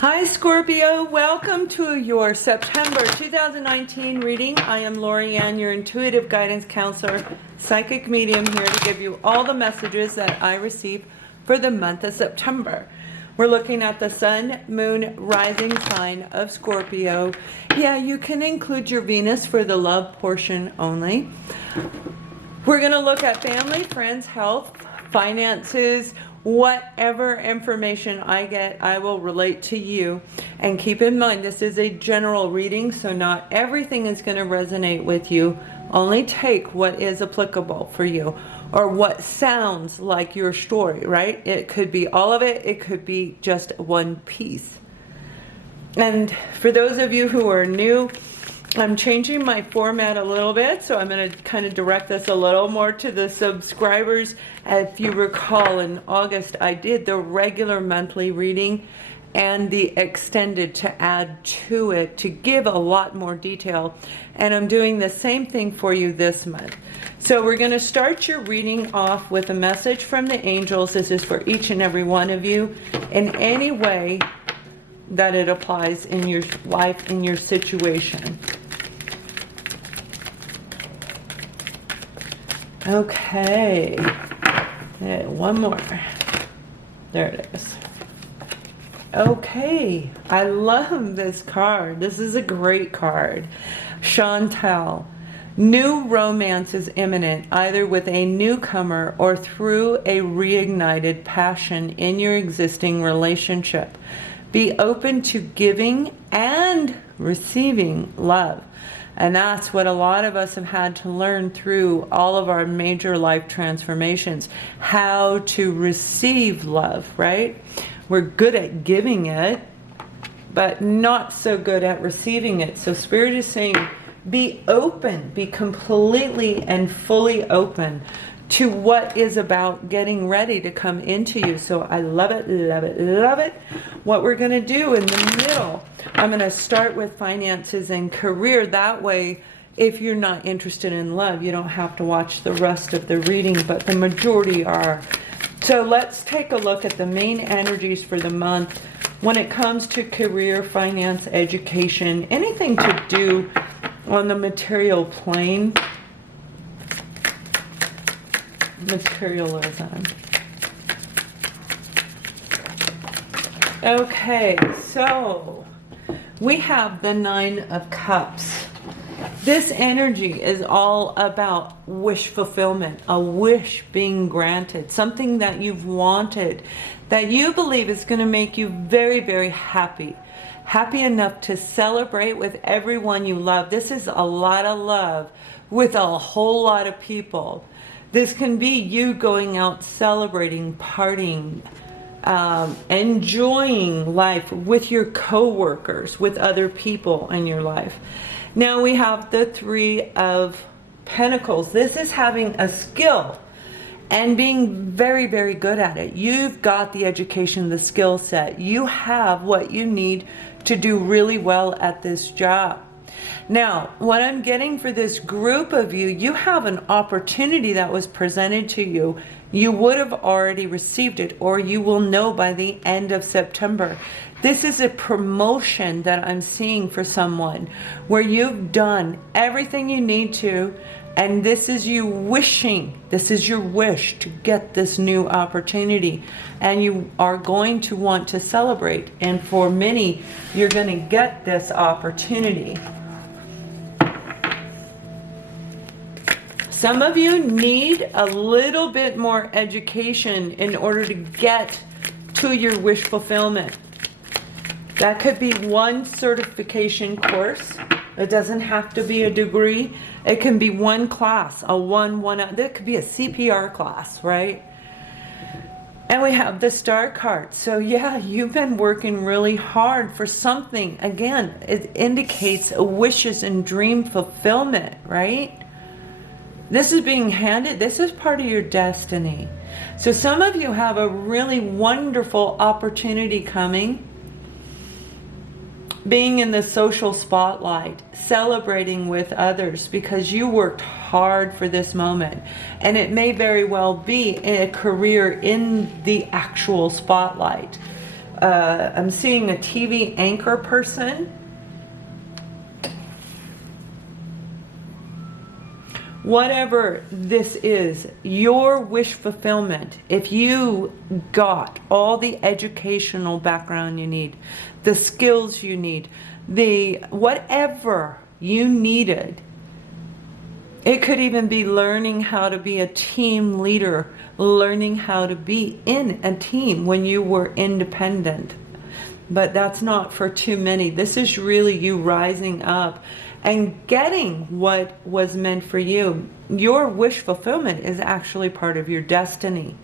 Hi Scorpio, welcome to your September 2019 reading. I am Lorianne, your intuitive guidance counselor, psychic medium, here to give you all the messages that I receive for the month of September. We're looking at the sun, moon, rising sign of Scorpio. Yeah, you can include your Venus for the love portion only. We're going to look at family, friends, health, finances. Whatever information I get, I will relate to you. And keep in mind, this is a general reading, so not everything is going to resonate with you. Only take what is applicable for you, or what sounds like your story, right? It could be all of it. It could be just one piece. And for those of you who are new, I'm changing my format a little bit, so I'm going to kind of direct this a little more to the subscribers. If you recall, in August, I did the regular monthly reading and the extended to add to it to give a lot more detail. And I'm doing the same thing for you this month. So we're going to start your reading off with a message from the angels. This is for each and every one of you in any way that it applies in your life, in your situation. Okay, one more. There it is. Okay, I love this card. This is a great card. Chantal. New romance is imminent, either with a newcomer or through a reignited passion in your existing relationship. Be open to giving and receiving love. And that's what a lot of us have had to learn through all of our major life transformations. How to receive love, right? We're good at giving it, but not so good at receiving it. So Spirit is saying, be open, be completely and fully open to what is about getting ready to come into you. So I love it, love it, love it. What we're going to do in the middle, I'm going to start with finances and career. That way, if you're not interested in love, you don't have to watch the rest of the reading, but the majority are. So let's take a look at the main energies for the month when it comes to career, finance, education, anything to do on the material plane. Materialism. Okay, so we have the Nine of Cups. This energy is all about wish fulfillment, a wish being granted, something that you've wanted, that you believe is going to make you very, very happy. Happy enough to celebrate with everyone you love. This is a lot of love with a whole lot of people. This can be you going out celebrating, partying, enjoying life with your co-workers, with other people in your life. Now we have the Three of Pentacles. This is having a skill and being very, very good at it. You've got the education, the skill set. You have what you need to do really well at this job. Now, what I'm getting for this group of you, you have an opportunity that was presented to you. You would have already received it, or you will know by the end of September. This is a promotion that I'm seeing for someone where you've done everything you need to, and this is you wishing, this is your wish to get this new opportunity, and you are going to want to celebrate. And for many, you're going to get this opportunity. Some of you need a little bit more education in order to get to your wish fulfillment. That could be one certification course. It doesn't have to be a degree. It can be one class, that could be a CPR class, right? And we have the Star card. So yeah, you've been working really hard for something. Again, it indicates wishes and dream fulfillment, right? This is being handed, this is part of your destiny. So some of you have a really wonderful opportunity coming. Being in the social spotlight, celebrating with others because you worked hard for this moment. And it may very well be a career in the actual spotlight. I'm seeing a TV anchor person. Whatever this is, your wish fulfillment, if you got all the educational background you need, the skills you need, the whatever you needed, it could even be learning how to be a team leader, learning how to be in a team when you were independent. But that's not for too many. This is really you rising up and getting what was meant for you. Your wish fulfillment is actually part of your destiny.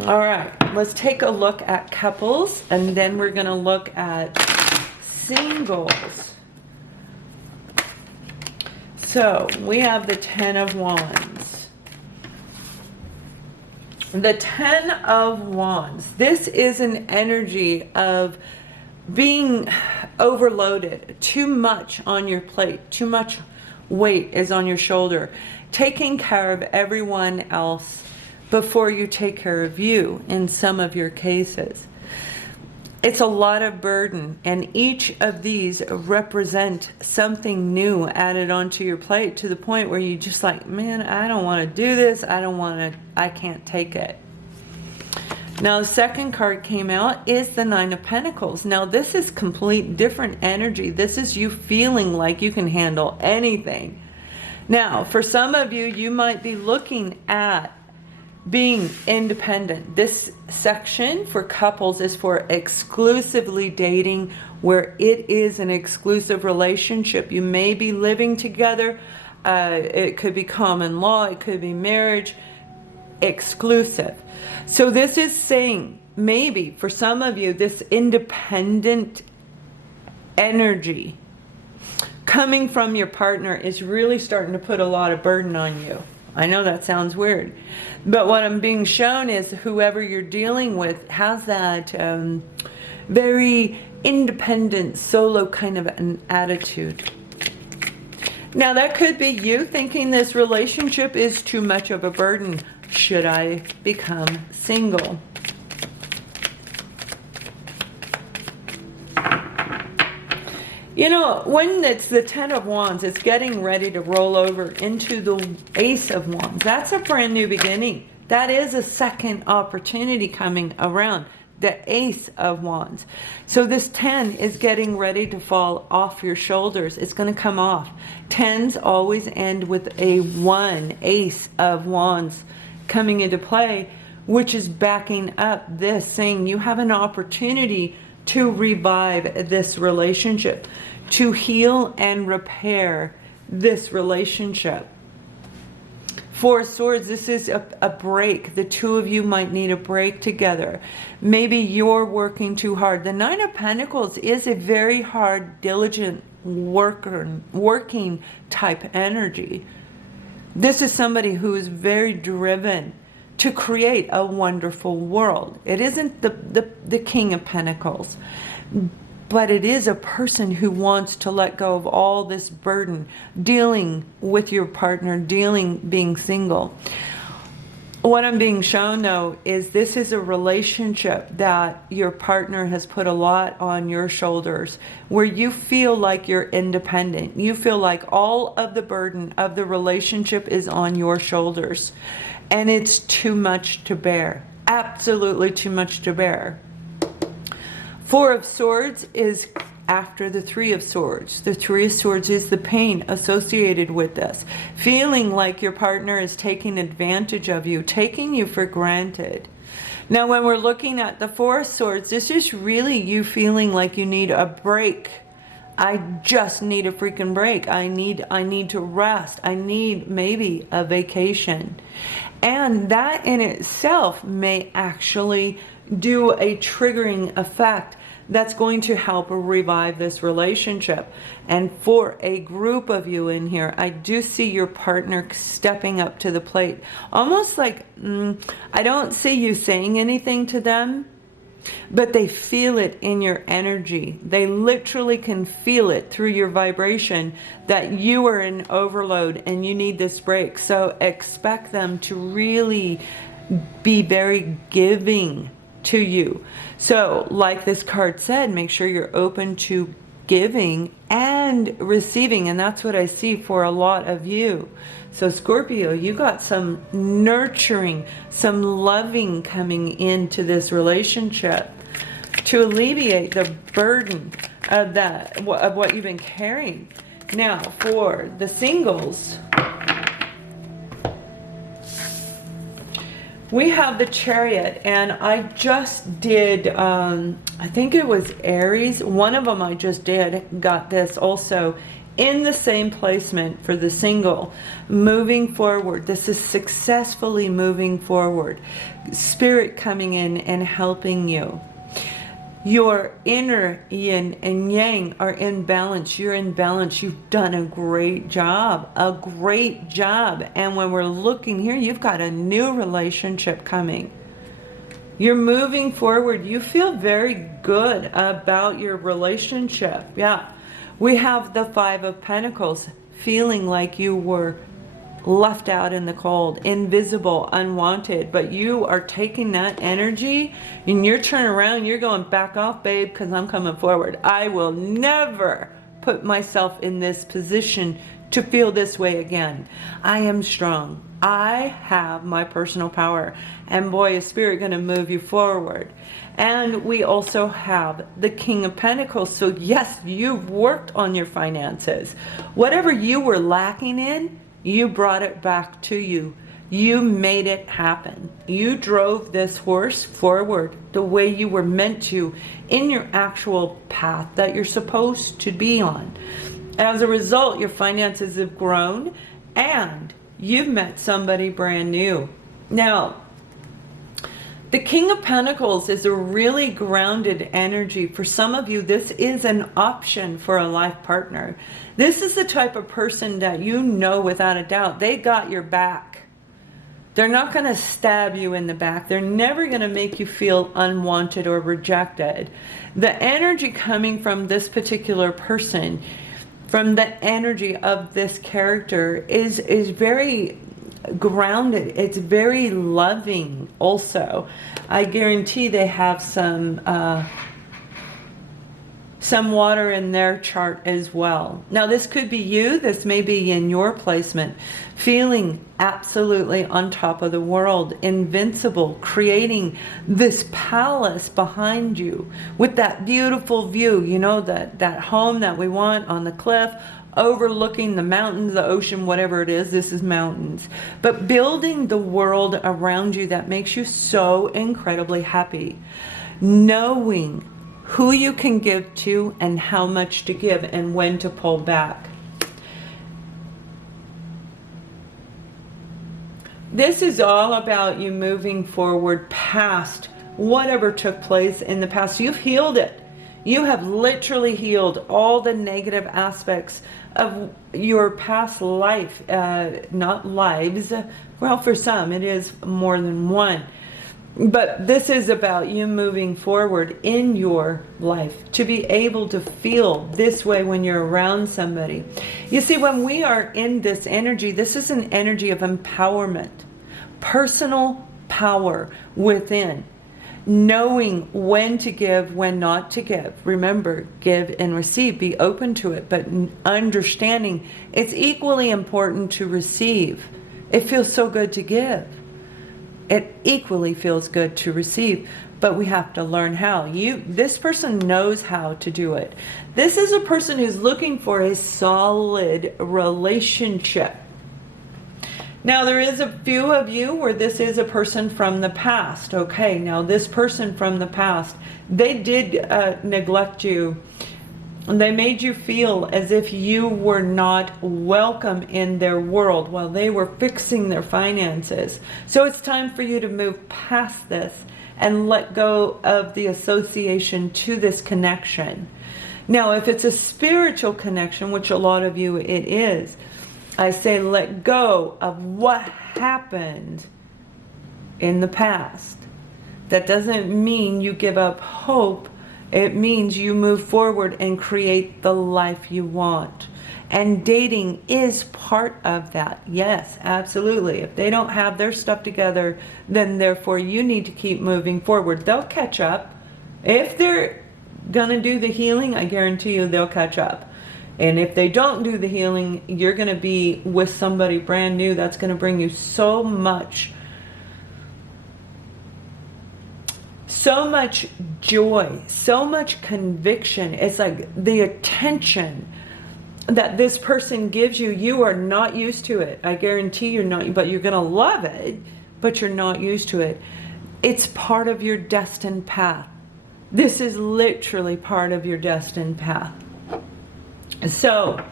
All right, let's take a look at couples, and then we're going to look at singles. So we have the 10 of Wands. The 10 of Wands. This is an energy of being overloaded, too much on your plate, too much weight is on your shoulder, taking care of everyone else before you take care of you in some of your cases. It's a lot of burden, and each of these represent something new added onto your plate to the point where you just like, man, I don't want to do this. I can't take it. Now, the second card came out is the 9 of Pentacles. Now, this is complete different energy. This is you feeling like you can handle anything. Now, for some of you, you might be looking at being independent. This section for couples is for exclusively dating, where it is an exclusive relationship. You may be living together. It could be common law. It could be marriage. Exclusive. So this is saying, maybe for some of you, this independent energy coming from your partner is really starting to put a lot of burden on you. I know that sounds weird, but what I'm being shown is whoever you're dealing with has that very independent, solo kind of an attitude. Now, that could be you thinking this relationship is too much of a burden. Should I become single? You know, when it's the 10 of Wands, it's getting ready to roll over into the Ace of Wands. That's a brand new beginning. That is a second opportunity coming around. The Ace of Wands. So this 10 is getting ready to fall off your shoulders. It's going to come off. 10s always end with a 1, Ace of Wands coming into play, which is backing up this, saying you have an opportunity to revive this relationship, to heal and repair this relationship. 4 of Swords, this is a break. The two of you might need a break together. Maybe you're working too hard. The 9 of Pentacles is a very hard, diligent working type energy. This is somebody who is very driven to create a wonderful world. It isn't the King of Pentacles, but it is a person who wants to let go of all this burden, dealing with your partner, being single. What I'm being shown, though, is this is a relationship that your partner has put a lot on your shoulders, where you feel like you're independent. You feel like all of the burden of the relationship is on your shoulders, and it's too much to bear. Absolutely too much to bear. 4 of Swords is after the 3 of Swords. The 3 of Swords is the pain associated with this. Feeling like your partner is taking advantage of you, taking you for granted. Now, when we're looking at the 4 of Swords, this is really you feeling like you need a break. I just need a freaking break. I need to rest. I need maybe a vacation. And that in itself may actually do a triggering effect that's going to help revive this relationship. And for a group of you in here, I do see your partner stepping up to the plate. Almost like, I don't see you saying anything to them, but they feel it in your energy. They literally can feel it through your vibration that you are in overload and you need this break. So expect them to really be very giving to you. So like this card said, make sure you're open to giving and receiving, and that's what I see for a lot of you. So Scorpio, you got some nurturing, some loving coming into this relationship to alleviate the burden of what you've been carrying. Now for the singles, we have the Chariot, and I just did, I think it was Aries. One of them I just did, got this also in the same placement for the single. Moving forward. This is successfully moving forward. Spirit coming in and helping you. Your inner yin and yang are in balance. You're in balance. You've done a great job. A great job. And when we're looking here, you've got a new relationship coming. You're moving forward. You feel very good about your relationship. Yeah. We have the Five of Pentacles, feeling like you were left out in the cold, invisible, unwanted, but you are taking that energy and you're turning around, you're going, back off, babe, because I'm coming forward. I will never put myself in this position to feel this way again. I am strong. I have my personal power, and boy, is Spirit going to move you forward. And we also have the King of Pentacles. So yes, you've worked on your finances. Whatever you were lacking in, you brought it back to you. You made it happen. You drove this horse forward the way you were meant to in your actual path that you're supposed to be on. As a result, your finances have grown and you've met somebody brand new. Now, the King of Pentacles is a really grounded energy. For some of you, this is an option for a life partner. This is the type of person that you know without a doubt, they got your back. They're not going to stab you in the back. They're never going to make you feel unwanted or rejected. The energy coming from this particular person, from the energy of this character is very grounded. It's very loving also. I guarantee they have some water in their chart as well. Now this could be you. This may be in your placement. Feeling absolutely on top of the world, invincible, creating this palace behind you with that beautiful view, you know, that home that we want on the cliff, overlooking the mountains, the ocean, whatever it is. This is mountains. But building the world around you that makes you so incredibly happy. Knowing who you can give to and how much to give and when to pull back. This is all about you moving forward past whatever took place in the past. You've healed it. You have literally healed all the negative aspects of your past life, not lives. Well, for some, it is more than one. But this is about you moving forward in your life to be able to feel this way when you're around somebody. You see, when we are in this energy, this is an energy of empowerment, personal power within. Knowing when to give, when not to give. Remember, give and receive. Be open to it, but understanding it's equally important to receive. It feels so good to give. It equally feels good to receive, but we have to learn how. This person knows how to do it. This is a person who's looking for a solid relationship. Now, there is a few of you where this is a person from the past. Okay, now this person from the past, they did neglect you. They made you feel as if you were not welcome in their world while they were fixing their finances. So it's time for you to move past this and let go of the association to this connection. Now, if it's a spiritual connection, which a lot of you it is, I say let go of what happened in the past. That doesn't mean you give up hope. It means you move forward and create the life you want. And dating is part of that. Yes, absolutely. If they don't have their stuff together, then therefore you need to keep moving forward. They'll catch up. If they're gonna do the healing, I guarantee you they'll catch up. And if they don't do the healing, you're gonna be with somebody brand new that's gonna bring you so much joy, so much conviction. It's like the attention that this person gives you, you are not used to it. I guarantee you're not, but you're gonna love it, but you're not used to it. It's part of your destined path. This is literally part of your destined path. So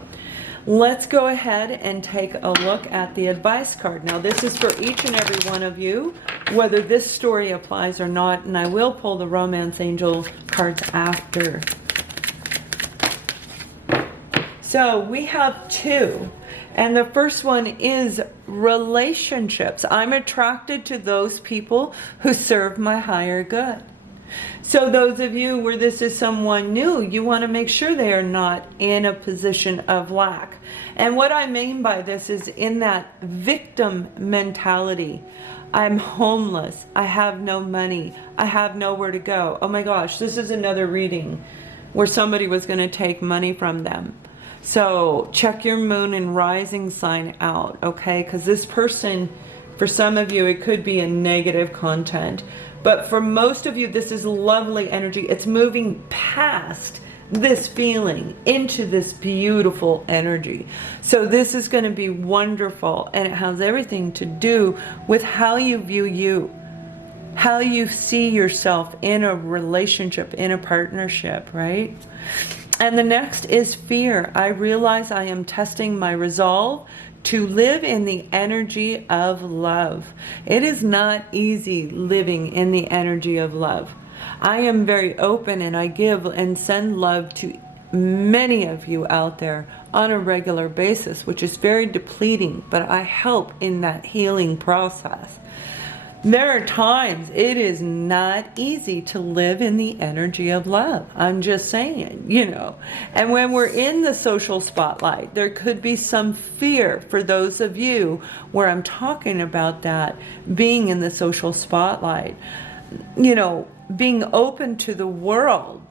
let's go ahead and take a look at the advice card. Now this is for each and every one of you, whether this story applies or not, and I will pull the romance angel cards after. So we have two, and the first one is relationships. I'm attracted to those people who serve my higher good. So those of you where this is someone new, you want to make sure they are not in a position of lack. And what I mean by this is in that victim mentality. I'm homeless. I have no money. I have nowhere to go. Oh my gosh, this is another reading where somebody was going to take money from them. So check your moon and rising sign out, okay? Because this person, for some of you, it could be a negative content. But for most of you, this is lovely energy. It's moving past this feeling into this beautiful energy. So this is going to be wonderful, and it has everything to do with how you view you, how you see yourself in a relationship, in a partnership, right? And the next is fear. I realize I am testing my resolve to live in the energy of love. It is not easy living in the energy of love. I am very open, and I give and send love to many of you out there on a regular basis, which is very depleting, but I help in that healing process. There are times it is not easy to live in the energy of love. I'm just saying, you know. And when we're in the social spotlight, there could be some fear for those of you where I'm talking about that, being in the social spotlight. You know, being open to the world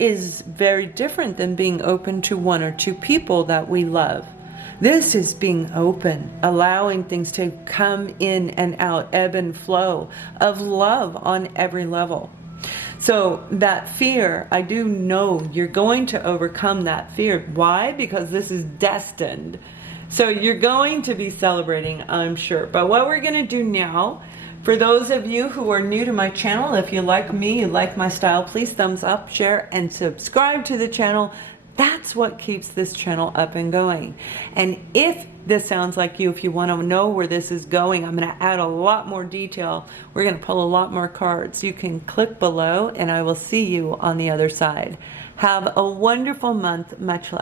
is very different than being open to one or two people that we love. This is being open, allowing things to come in and out, ebb and flow of love on every level. So that fear, I do know you're going to overcome that fear. Why? Because this is destined. So you're going to be celebrating, I'm sure. But what we're going to do now, for those of you who are new to my channel, if you like me, you like my style, please thumbs up, share, and subscribe to the channel. That's what keeps this channel up and going. And if this sounds like you, if you want to know where this is going, I'm going to add a lot more detail. We're going to pull a lot more cards. You can click below, and I will see you on the other side. Have a wonderful month. Much love.